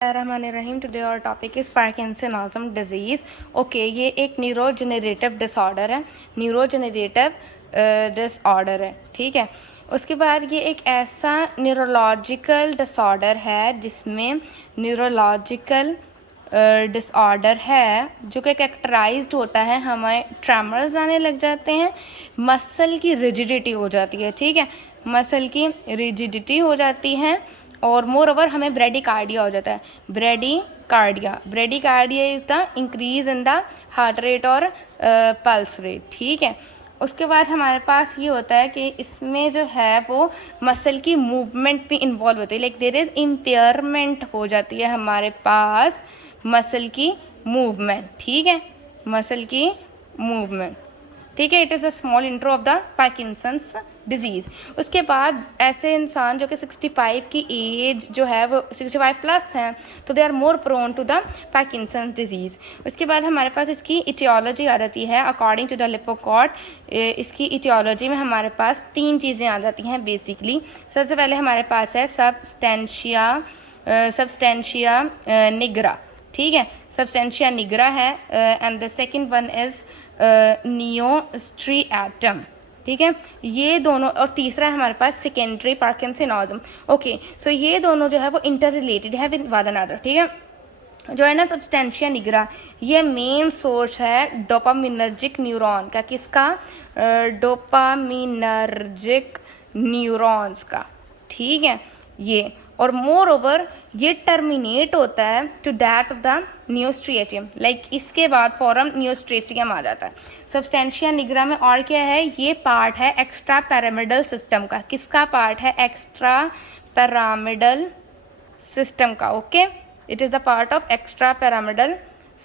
रहीम today और topic is parkinsonism disease. Okay, ये एक न्यूरोजेनरेटिव डिसऑर्डर है, डिसऑर्डर है, ठीक है। उसके बाद ये एक ऐसा न्यूरोलॉजिकल डिसऑर्डर है जिसमें न्यूरोलॉजिकल डिसऑर्डर है जो कि कैरेक्टराइज्ड होता है, हमें ट्रेमर्स आने लग जाते हैं, मसल की रिजिडिटी हो जाती है, ठीक है, मसल की रिजिडिटी हो जाती है और मोर ओवर हमें ब्रेडिकार्डिया हो जाता है। Bradycardia is the increase in the heart rate और पल्स रेट, ठीक है। उसके बाद हमारे पास ये होता है कि इसमें जो है वो मसल की मूवमेंट भी इन्वॉल्व होती है, लाइक देयर इज़ इम्पेयरमेंट हो जाती है हमारे पास मसल की मूवमेंट, ठीक है, मसल की मूवमेंट, ठीक है। It is a small intro of the Parkinson's disease. उसके बाद ऐसे इंसान जो कि 65 की एज जो है वो 65 प्लस हैं, तो they are more prone to the Parkinson's disease. उसके बाद हमारे पास इसकी इटियोलॉजी आ जाती है अकॉर्डिंग टू द लिपोकॉट। इसकी इटियोलॉजी में हमारे पास 3 चीज़ें आ जाती हैं बेसिकली। सबसे पहले हमारे पास है सबस्टेंशिया निग्रा, ठीक है, सबस्टेंशिया निग्रा है, and the second one is neostriatum, ठीक है। ये दोनों, और तीसरा है हमारे पास सेकेंडरी पार्किंसनिज्म। ओके, सो ये दोनों जो है वो इंटर रिलेटेड है विद वन अनदर, ठीक है। जो है ना सबस्टेंशिया निग्रा, ये मेन सोर्स है डोपामिनर्जिक न्यूरॉन का, किसका? डोपामिनर्जिक न्यूरॉन्स का, ठीक है ये। और मोर ओवर ये टर्मिनेट होता है to that of the neostriatum, like इसके बाद फॉरम नियोस्ट्रेटियम आ जाता है। सबस्टेंशिया निग्रा में और क्या है? ये पार्ट है एक्स्ट्रा पैरामिडल सिस्टम का। किसका पार्ट है? एक्स्ट्रा पैरामिडल सिस्टम का, okay. It is the part of extra pyramidal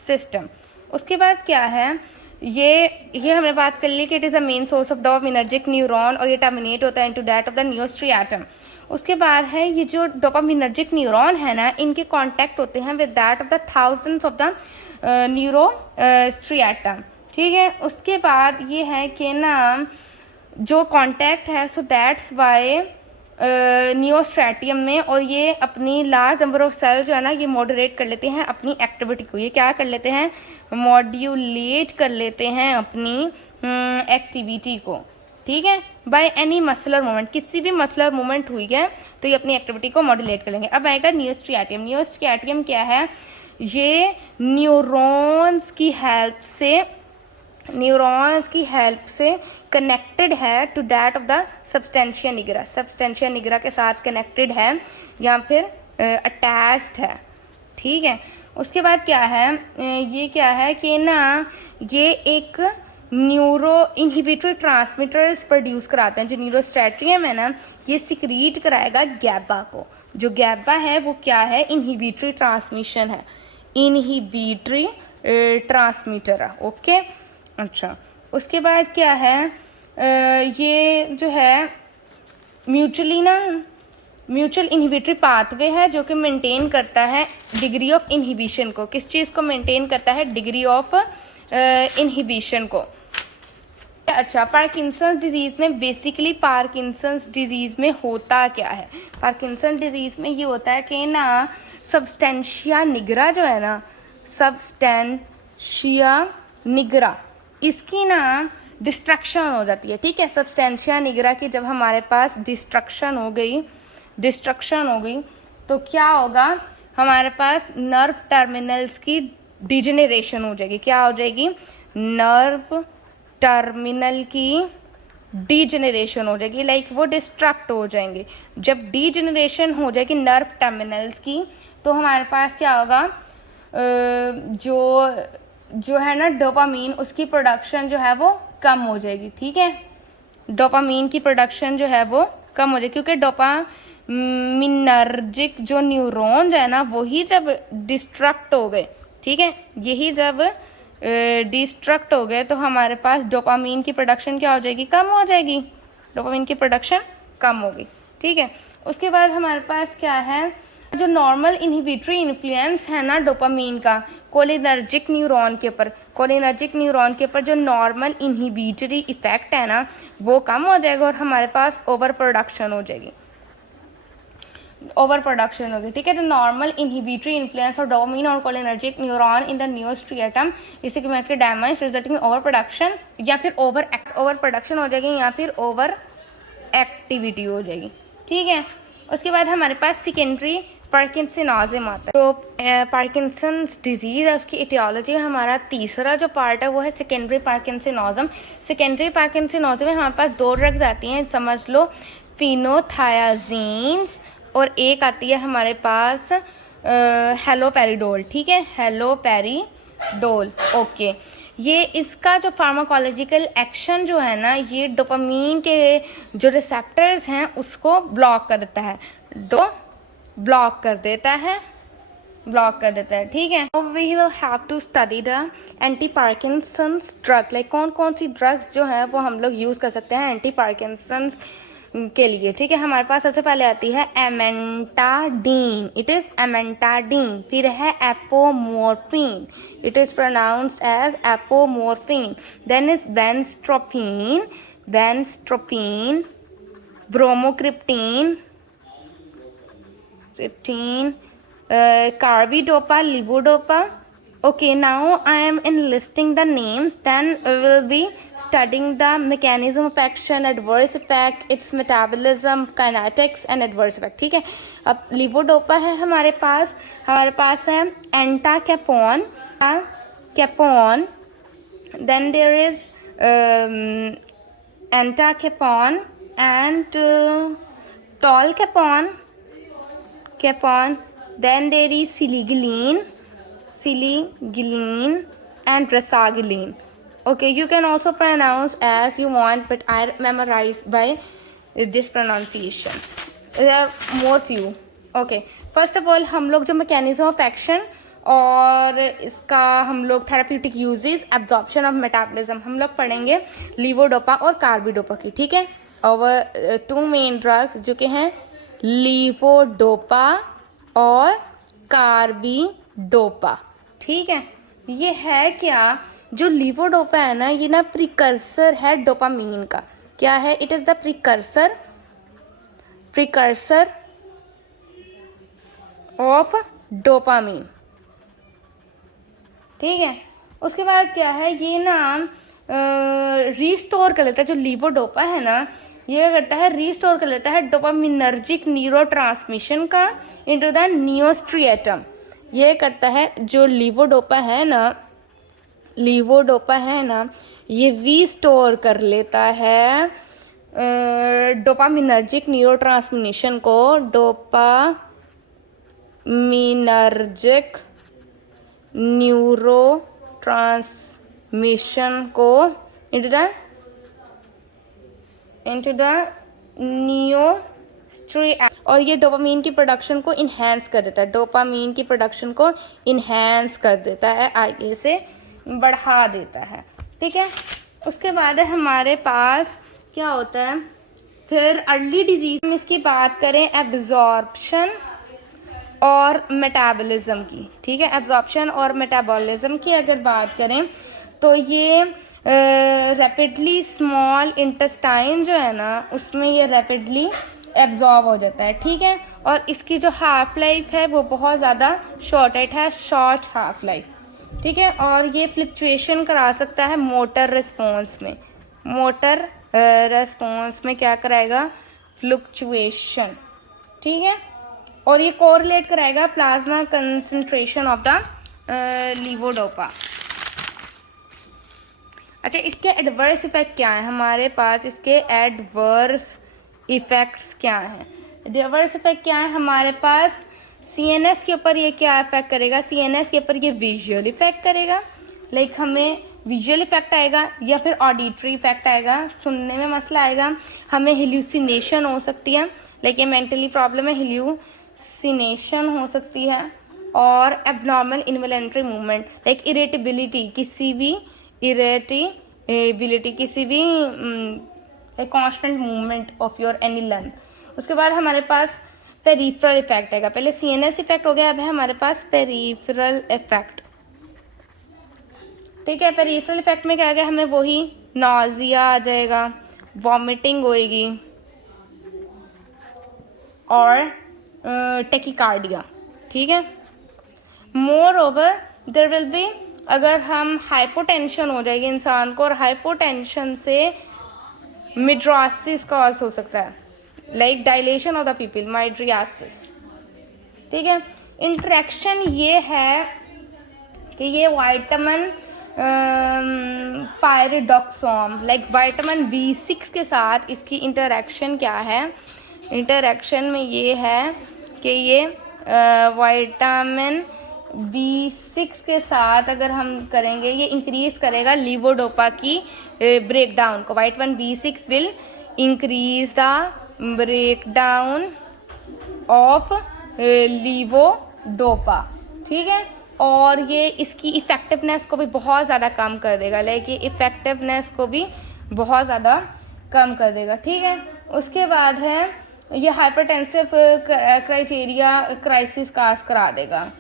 system. उसके बाद क्या है? ये हमने बात कर ली कि it is the main source of dopaminergic neuron और ये टर्मिनेट होता है इनटू दैट ऑफ द नियोस्ट्रिएटम। उसके बाद है ये जो डोपामिनर्जिक न्यूरॉन है ना, इनके कांटेक्ट होते हैं with that of the thousands of the neurostriatum, ठीक है। उसके बाद ये है कि ना जो कांटेक्ट है, सो दैट्स वाई नियोस्ट्रेटियम में, और ये अपनी लार्ज नंबर ऑफ सेल जो है ना, ये मॉडरेट कर लेते हैं अपनी एक्टिविटी को। ये क्या कर लेते हैं? मॉड्यूलेट कर लेते हैं अपनी एक्टिविटी को, ठीक है, बाय एनी मसलर मूवमेंट। किसी भी मसलर मूवमेंट हुई है तो ये अपनी एक्टिविटी को मॉड्यूलेट कर लेंगे। अब आएगा नियोस्ट्रिएटियम। नियोस्ट्रिएटियम क्या है? ये न्यूरॉन्स की हेल्प से कनेक्टेड है to that of the substantia nigra. Substantia nigra के साथ कनेक्टेड है या फिर अटैच्ड है, ठीक है। उसके बाद क्या है? ये क्या है कि ना ये एक न्यूरो इनहिबिटरी ट्रांसमीटर्स प्रोड्यूस कराते हैं। जो न्यूरोस्ट्रेटियम है ना, ये सिक्रीट कराएगा गैबा को। जो गैबा है वो क्या है? इनहिबिटरी ट्रांसमिशन है, इनहिबिटरी ट्रांसमीटर है, ओके। अच्छा, उसके बाद क्या है? ये जो है म्यूचुअल इनहिबिटरी पाथवे है जो कि मेंटेन करता है डिग्री ऑफ इनहिबिशन को। किस चीज़ को मेंटेन करता है? डिग्री ऑफ इनहिबिशन को। अच्छा, पार्किंसंस डिजीज़ में बेसिकली पार्किंसंस डिजीज़ में होता क्या है? पार्किंसंस डिजीज़ में ये होता है कि ना सबस्टेंशिया निग्रा जो है ना, सबस्टेंशिया निग्रा, इसकी ना डिस्ट्रक्शन हो जाती है, ठीक है। सबस्टेंशिया निग्रा की जब हमारे पास डिस्ट्रक्शन हो गई तो क्या होगा? हमारे पास नर्व टर्मिनल्स की डिजेनरेशन हो जाएगी। क्या हो जाएगी? नर्व टर्मिनल की डीजेनरेशन हो जाएगी, लाइक वो डिस्ट्रक्ट हो जाएंगे। जब डीजेनरेशन हो जाएगी नर्व टर्मिनल्स की, तो हमारे पास क्या होगा? जो है ना डोपामीन, उसकी प्रोडक्शन जो है वो कम हो जाएगी, ठीक है। डोपामीन की प्रोडक्शन जो है वो कम हो जाएगी क्योंकि डोपामिनर्जिक जो न्यूरॉन्स है ना, वही जब डिस्ट्रक्ट हो गए, ठीक है, यही जब डिस्ट्रक्ट हो गए तो हमारे पास डोपामीन की प्रोडक्शन क्या हो जाएगी? कम हो जाएगी। डोपामीन की प्रोडक्शन कम होगी, ठीक है। उसके बाद हमारे पास क्या है? जो नॉर्मल इनहिबिटरी इन्फ्लुएंस है ना डोपामीन का कोलिनर्जिक न्यूरॉन के ऊपर, जो नॉर्मल इनहिबिटरी इफेक्ट है ना, वो कम हो जाएगा और हमारे पास ओवर प्रोडक्शन हो जाएगी। ओवर प्रोडक्शन होगी, ठीक है। तो नॉर्मल इनहिबिटरी इन्फ्लुएंस और डोपामिन और कोलिनर्जिक न्यूरॉन इन द न्यूरोस्ट्रिएटम इसी के डैमेज रिजल्टिंग ओवर प्रोडक्शन या फिर ओवर प्रोडक्शन हो जाएगी या फिर ओवर एक्टिविटी हो जाएगी, ठीक है। उसके बाद हमारे पास सेकेंडरी पार्किंसनिज्म आता है। तो पार्किंसंस डिजीज़ है, उसकी इटियोलॉजी में हमारा तीसरा जो पार्ट है वो है सेकेंडरी पार्किंसनिज्म। सेकेंडरी पार्किंसनिज्म में हमारे पास 2 ड्रग्स आती हैं, समझ लो फिनोथायाजीन्स, और एक आती है हमारे पास हेलोपेरिडोल, ठीक है, हेलोपेरिडोल, ओके। ये इसका जो फार्माकोलॉजिकल एक्शन जो है ना, ये डोपामीन के जो रिसेप्टर्स हैं उसको ब्लॉक कर देता है, ब्लॉक कर देता है, ठीक है। We will have to study the anti Parkinson's drug, like कौन कौन सी ड्रग्स जो हैं वो हम लोग यूज़ कर सकते हैं एंटी पार्किंसंस के लिए, ठीक है। हमारे पास सबसे पहले आती है एमेंटाडीन, इट इज़ एमेंटाडीन। फिर है apomorphine, it is pronounced as apomorphine. Then is benztropine, bromocriptine, carbidopa, levodopa. Okay, now I am enlisting the names, then we will be studying the mechanism of action, adverse effect, its metabolism, kinetics and adverse effect, ठीक है। अब levodopa है हमारे पास है एंटाकैपोन, then there is एंटाकैपोन and tolcapone, then there is siliglene and rasagiline. Okay, you can also pronounce as you want, but I memorize by this pronunciation. There are more few. Okay, first of all हम लोग जो mechanism of action और इसका हम लोग therapeutic uses, absorption of metabolism हम लोग पढ़ेंगे लीवोडोपा और कार्बिडोपा की, ठीक है। और 2 मेन ड्रग्स जो कि हैं लीवोडोपा और कार्बिडोपा, ठीक है। ये है क्या, जो लीवोडोपा है ना, ये ना प्रिकर्सर है डोपामीन का। क्या है? It is the precursor of dopamine, ठीक है। उसके बाद क्या है, ये ना रिस्टोर कर लेता है, जो लीवोडोपा है ना ये करता है, रिस्टोर कर लेता है डोपामिनर्जिक न्यूरोट्रांसमिशन का इनटू द नियोस्ट्रिएटम। ये करता है, जो लीवोडोपा है ना ये रिस्टोर कर लेता है डोपामिनर्जिक न्यूरोट्रांसमिशन को, डोपामिनर्जिक न्यूरोट्रांसमिशन को into the नियोस्ट्रिएटम, और ये डोपामीन की प्रोडक्शन को इन्हेंस कर देता है, आगे से बढ़ा देता है, ठीक है। उसके बाद हमारे पास क्या होता है, फिर अर्ली डिजीज में इसकी बात करें एब्जॉर्प्शन और मेटाबॉलिज्म की, ठीक है। एब्जॉर्प्शन और मेटाबॉलिज्म की अगर बात करें तो ये रैपिडली स्मॉल इंटेस्टाइन जो है ना उसमें ये रैपिडली एब्जॉर्ब हो जाता है, ठीक है। और इसकी जो हाफ लाइफ है वो बहुत ज़्यादा शॉर्ट है, शॉर्ट हाफ लाइफ, ठीक है। और ये फ्लक्चुएशन करा सकता है मोटर रिस्पॉन्स में क्या कराएगा, फ्लक्चुएशन, ठीक है। और ये कोरिलेट कराएगा plasma concentration of the levodopa. अच्छा, इसके एडवर्स इफेक्ट क्या है हमारे पास, इसके एडवर्स इफेक्ट्स क्या हैं? एडवर्स इफेक्ट क्या है हमारे पास, सीएनएस के ऊपर ये क्या इफेक्ट करेगा, सीएनएस के ऊपर ये विजुअल इफेक्ट करेगा, लाइक हमें विजुअल इफेक्ट आएगा या फिर ऑडिटरी इफेक्ट आएगा, सुनने में मसला आएगा, हमें हेल्यूसिनेशन हो सकती है, लाइक ये मेंटली प्रॉब्लम है, हेल्यूसिनेशन हो सकती है, और abnormal involuntary movement like irritability, किसी भी constant movement of your any length. उसके बाद हमारे पास पेरिफेरल इफेक्ट आएगा, पहले सीएनएस इफेक्ट हो गया, अब है हमारे पास पेरिफेरल इफेक्ट, ठीक है। पेरिफेरल इफेक्ट में क्या आ गया, हमें वही नॉजिया आ जाएगा, वॉमिटिंग होएगी और टेकिकार्डिया, ठीक है। Moreover there will be, अगर हम हाइपोटेंशन हो जाएगी इंसान को, और हाइपोटेंशन से मिड्रासिस कॉज हो सकता है, like dilation of the pupil, mydriasis, ठीक है। इंटरेक्शन ये है कि ये वाइटामिन पायरिडॉक्सोम, लाइक विटामिन B6 के साथ इसकी इंटरेक्शन क्या है, इंटरेक्शन में ये है कि ये विटामिन B6 के साथ अगर हम करेंगे, ये इंक्रीज़ करेगा लीवोडोपा की ब्रेकडाउन को। Vitamin B6 will increase the breakdown of levodopa, ठीक है। और ये इसकी इफ़ेक्टिवनेस को भी बहुत ज़्यादा कम कर देगा, लाइक ये इफ़ेक्टिवनेस को भी बहुत ज़्यादा कम कर देगा, ठीक है। उसके बाद है ये हाइपरटेंसिव क्राइटेरिया क्राइसिस काज करा देगा।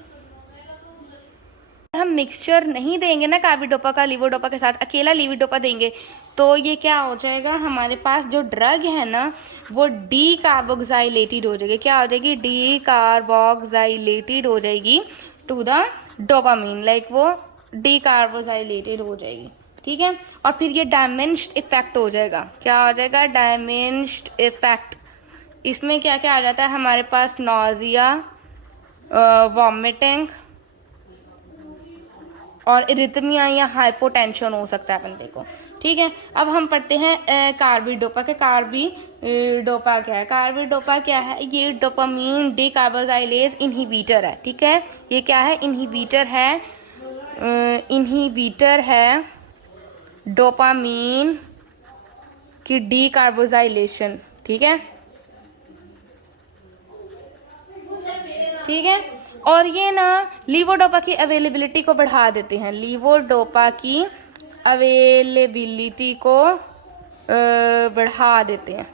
हम मिक्सचर नहीं देंगे ना कार्बिडोपा का लीवोडोपा के साथ, अकेला लीवोडोपा देंगे तो ये क्या हो जाएगा, हमारे पास जो ड्रग है ना वो डी कार्बोक्साइलेटेड हो जाएगी। क्या हो जाएगी, डी कार्बोक्साइलेटेड हो जाएगी टू द डोपामीन, लाइक वो डी कार्बोक्साइलेटेड हो जाएगी, ठीक है। और फिर ये डैमेज्ड इफेक्ट हो जाएगा, क्या हो जाएगा, डैमेज्ड इफेक्ट। इसमें क्या क्या आ जाता है हमारे पास, नॉजिया, वॉमिटिंग और इरिथमिया या हाइपोटेंशन हो सकता है बंदे को, ठीक है। अब हम पढ़ते हैं कार्बिडोपा के। कार्बिडोपा क्या है, कार्बिडोपा क्या है, ये डोपामीन डीकार्बोक्साइलेज इनहिबिटर है, ठीक है। ये क्या है, इनहिबिटर है, इनहिबिटर है डोपामीन की डीकार्बोक्साइलेशन, ठीक है, ठीक है। और ये ना लीवोडोपा की अवेलेबिलिटी को बढ़ा देते हैं, लीवोडोपा की अवेलेबिलिटी को बढ़ा देते हैं,